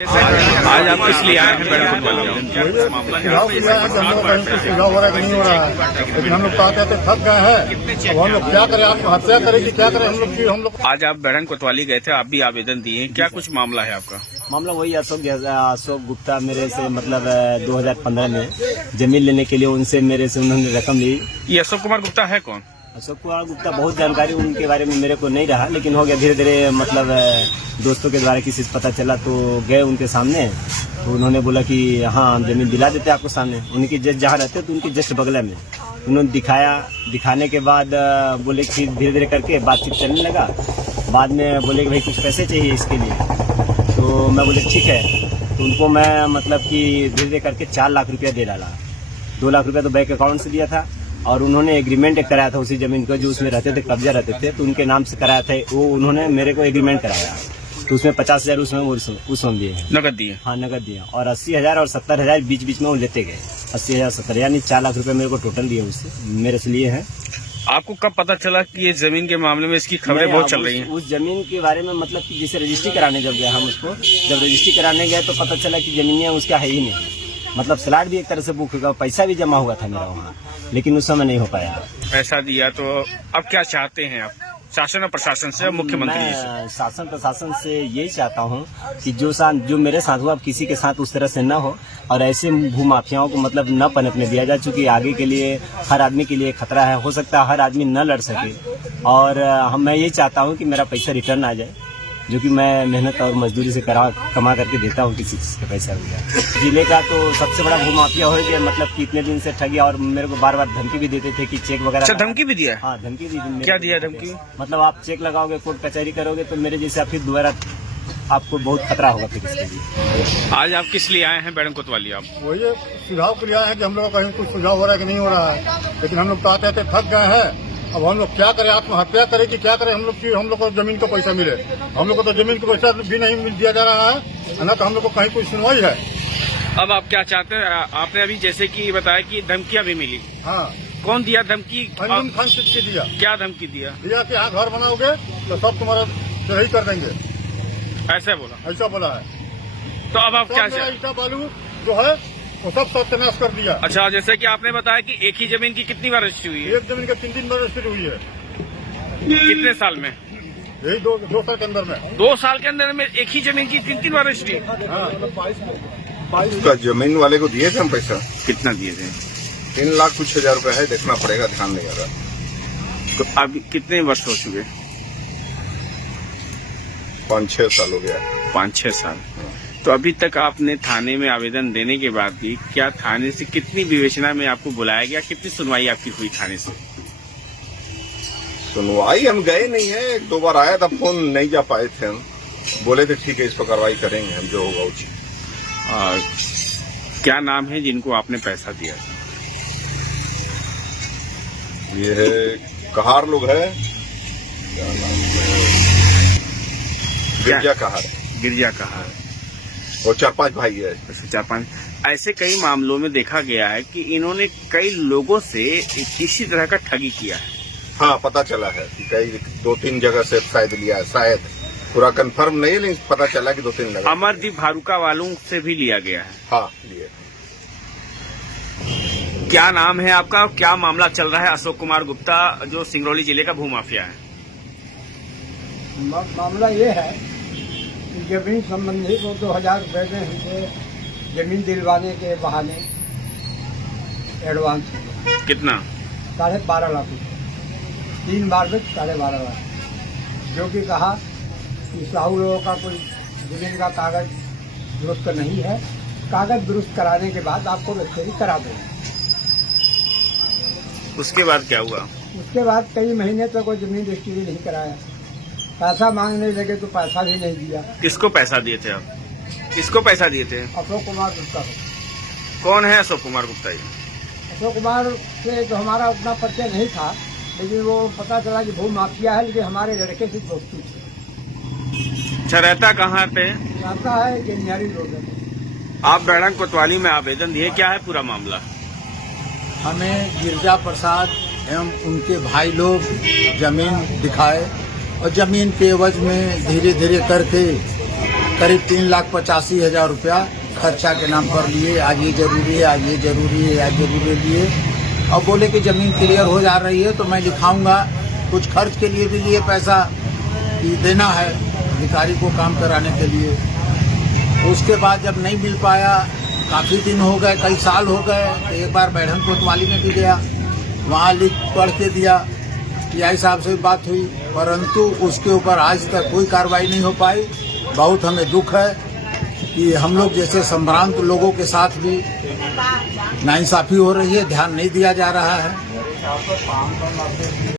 आज आप किस लिए आए हैं? सुझाव हो रहा है कि नहीं हो रहा है, लेकिन हम लोग कहते थक गए हैं। अब हम लोग क्या करें, आत्महत्या करें कि क्या करें हम लोग। आज आप बैरंग कोतवाली गए थे, आप भी आवेदन दिए, क्या कुछ मामला है आपका? मामला वही अशोक गुप्ता मेरे से मतलब 2015 में जमीन लेने के लिए उनसे मेरे से उन्होंने रकम ली। ये अशोक कुमार गुप्ता है कौन? अशोक कुमार गुप्ता बहुत जानकारी उनके बारे में मेरे को नहीं रहा, लेकिन हो गया धीरे धीरे, मतलब दोस्तों के द्वारा किसी से पता चला तो गए उनके सामने, तो उन्होंने बोला कि हाँ हम जमीन दिला देते आपको सामने। उनकी जस्ट जहाँ रहते तो उनकी जस्ट बगल में उन्होंने दिखाया। दिखाने के बाद बोले कि धीरे धीरे करके बातचीत चलने लगा। बाद में बोले कि भाई कुछ पैसे चाहिए इसके लिए, तो मैं बोले ठीक है। तो उनको मैं मतलब कि धीरे धीरे करके 4 लाख रुपया दे डाला। 2 लाख रुपया तो बैंक अकाउंट से दिया था, और उन्होंने एग्रीमेंट कराया था उसी जमीन का, जो उसमें रहते थे, कब्जा रहते थे, तो उनके नाम से कराया था। वो उन्होंने मेरे को एग्रीमेंट कराया, तो उसमें 50,000 उसमें दिए हैं, नगद दिए। हाँ नगद दिए, और 80,000 और 70,000 बीच बीच में वो लेते गए। 80,000 70, यानी 4 लाख रुपए मेरे को टोटल दिए उससे, मेरे से लिए हैं। आपको कब पता चला कि ये जमीन के मामले में इसकी खबरें बहुत चल रही हैं? उस जमीन के बारे में मतलब कि जिसे रजिस्ट्री कराने जब गया हम उसको, जब रजिस्ट्री कराने गए तो पता चला कि जमीनियाँ उसका है ही नहीं। मतलब स्लैट भी एक तरह से बुक होगा, पैसा भी जमा हुआ था मेरा वहाँ, लेकिन उस समय नहीं हो पाया। पैसा दिया तो अब क्या चाहते हैं आप शासन और प्रशासन से, मुख्यमंत्री जी से? शासन प्रशासन से यही चाहता हूँ कि जो मेरे साथ हुआ, अब किसी के साथ उस तरह से न हो, और ऐसे भूमाफियाओं को मतलब न पनपने दिया जाए, चूँकि आगे के लिए हर आदमी के लिए खतरा है। हो सकता है हर आदमी न लड़ सके, और मैं ये चाहता हूँ कि मेरा पैसा रिटर्न आ जाए, जो कि मैं मेहनत और मजदूरी से कमा करके देता हूँ किसी चीज़ का पैसा हो गया। जिले का तो सबसे बड़ा भूमाफिया हो गया, मतलब कि इतने दिन से ठगी, और मेरे को बार बार धमकी भी देते थे कि चेक वगैरह। अच्छा, धमकी भी दिया? हाँ धमकी दी। क्या दिया धमकी? मतलब आप चेक लगाओगे, कोर्ट कचहरी करोगे, तो मेरे जैसे फिर दोबारा आपको बहुत खतरा होगा फिर इसके लिए। आज आप किस लिए आए हैं बैरंग कोतवाली? आप वही सुझाव के लिए आए हैं कि हम लोग का कहीं कुछ सुझाव हो रहा है कि नहीं हो रहा है, लेकिन हम लोग कहते थक गए हैं। अब हम लोग क्या करें, आत्महत्या करें कि क्या करें हम लोग को जमीन का पैसा मिले। हम लोग को तो जमीन का पैसा भी नहीं दिया जा रहा है ना, तो हम लोग को कहीं कोई सुनवाई है। अब आप क्या चाहते हैं? आपने अभी जैसे कि बताया कि धमकियां भी मिली। हाँ। कौन दिया धमकी? खान से दिया। क्या धमकी दिया? कि यहाँ घर बनाओगे तो सब तुम्हारा सही कर देंगे, ऐसा बोला? ऐसा बोला है। तो अब आप क्या ईटा बालू जो है वो सब सत्यानाश कर दिया। अच्छा, जैसे कि आपने बताया कि एक ही जमीन की कितनी बार रजिस्ट्री हुई है? एक जमीन का 3 बार रजिस्ट्री हुई है। कितने साल में? यही 2 साल के अंदर में। 2 साल के अंदर में एक ही जमीन की 3 बार रजिस्ट्री? का जमीन वाले को दिए थे हम पैसा। कितना दिए थे? 3 लाख कुछ हजार रुपए है, देखना पड़ेगा, ध्यान नहीं आ रहा। तो अब कितने वर्ष हो चुके? 5-6 साल हो गया। 5-6 साल। तो अभी तक आपने थाने में आवेदन देने के बाद भी क्या थाने से कितनी विवेचना में आपको बुलाया गया, कितनी सुनवाई आपकी हुई थाने से? सुनवाई हम गए नहीं है, 1-2 बार आया था फोन, नहीं जा पाए थे हम। बोले थे ठीक है इस पर कार्रवाई करेंगे हम, जो होगा उचित। क्या नाम है जिनको आपने पैसा दिया? ये है कहार लोग है, गिरजा कहार, और 4-5 भाई है। 4-5। ऐसे कई मामलों में देखा गया है कि इन्होंने कई लोगों से किसी तरह का ठगी किया है। हाँ पता चला है कि कई 2-3 जगह से शायद लिया है, शायद पूरा कंफर्म नहीं, लेकिन पता चला कि 2-3 जगह। अमरदीप भारुका वालों से भी लिया गया है? हाँ लिए। क्या नाम है आपका, क्या मामला चल रहा है? अशोक कुमार गुप्ता जो सिंगरौली जिले का भूमाफिया है। मामला ये है कि जमीन संबंधी को 2,000 रुपये में हमसे जमीन दिलवाने के बहाने एडवांस। कितना? 12.5 लाख रुपये, 3 बार में 12.5 लाख, जो कि कहा कि साहू लोगों का कोई जमीन का कागज दुरुस्त नहीं है, कागज दुरुस्त कराने के बाद आपको रजिस्ट्री करा देंगे। उसके बाद क्या हुआ? उसके बाद कई महीने तक वो जमीन रजिस्ट्री नहीं कराया, पैसा मांगने लगे तो पैसा भी नहीं दिया। किसको पैसा दिए थे आप? किसको पैसा दिए थे? अशोक कुमार गुप्ता को। कौन है अशोक कुमार गुप्ता? अशोक कुमार से तो हमारा उतना परिचय नहीं था, लेकिन वो पता चला कि भूमाफिया है, लेकिन हमारे लड़के से दोस्ती थी। अच्छा, रहता कहाँ पे? रहता है गेनियारी रोड। आप बैरंग कोतवाली में आवेदन दिए, क्या है पूरा मामला? हमें गिरजा प्रसाद एवं उनके भाई लोग जमीन दिखाए, और जमीन के एवज में धीरे धीरे करके करीब 3,85,000 रुपया खर्चा के नाम पर लिए। आज ये जरूरी है, आज ये जरूरी है, आज जरूरी लिए। अब बोले कि जमीन क्लियर हो जा रही है तो मैं लिखाऊंगा। कुछ खर्च के लिए भी लिए पैसा कि देना है अधिकारी को काम कराने के लिए। उसके बाद जब नहीं मिल पाया, काफ़ी दिन हो गए, कई साल हो गए, तो एक बार बैठन कोतवाली में भी गया, वहाँ लिख पढ़ के दिया कि आई साहब से बात हुई, परंतु उसके ऊपर आज तक कोई कार्रवाई नहीं हो पाई। बहुत हमें दुख है कि हम लोग जैसे संभ्रांत लोगों के साथ भी नाइंसाफी हो रही है, ध्यान नहीं दिया जा रहा है।